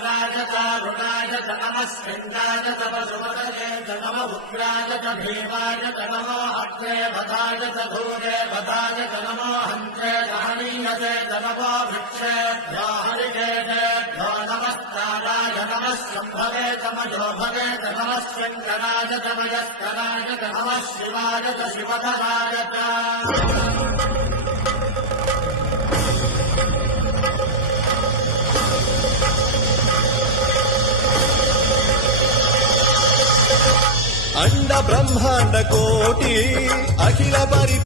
नमस्ताम्राजतारुणाय च नमस्कन्दाय च वसुमतये च नम उग्राय च भीमाय च नमो अग्ने वधाय च धूरे वधाय च नमो हन्त्रे दहनीयते च नमो वृक्षेभ्यो हरिकेशेभ्यो नमस्काराय नमः शम्भवे च मयोभवे च नमः शङ्कराय च मयस्कराय च नमः शिवाय च शिवधराय च अंड ब्रह्मांड कोटि अखिल परि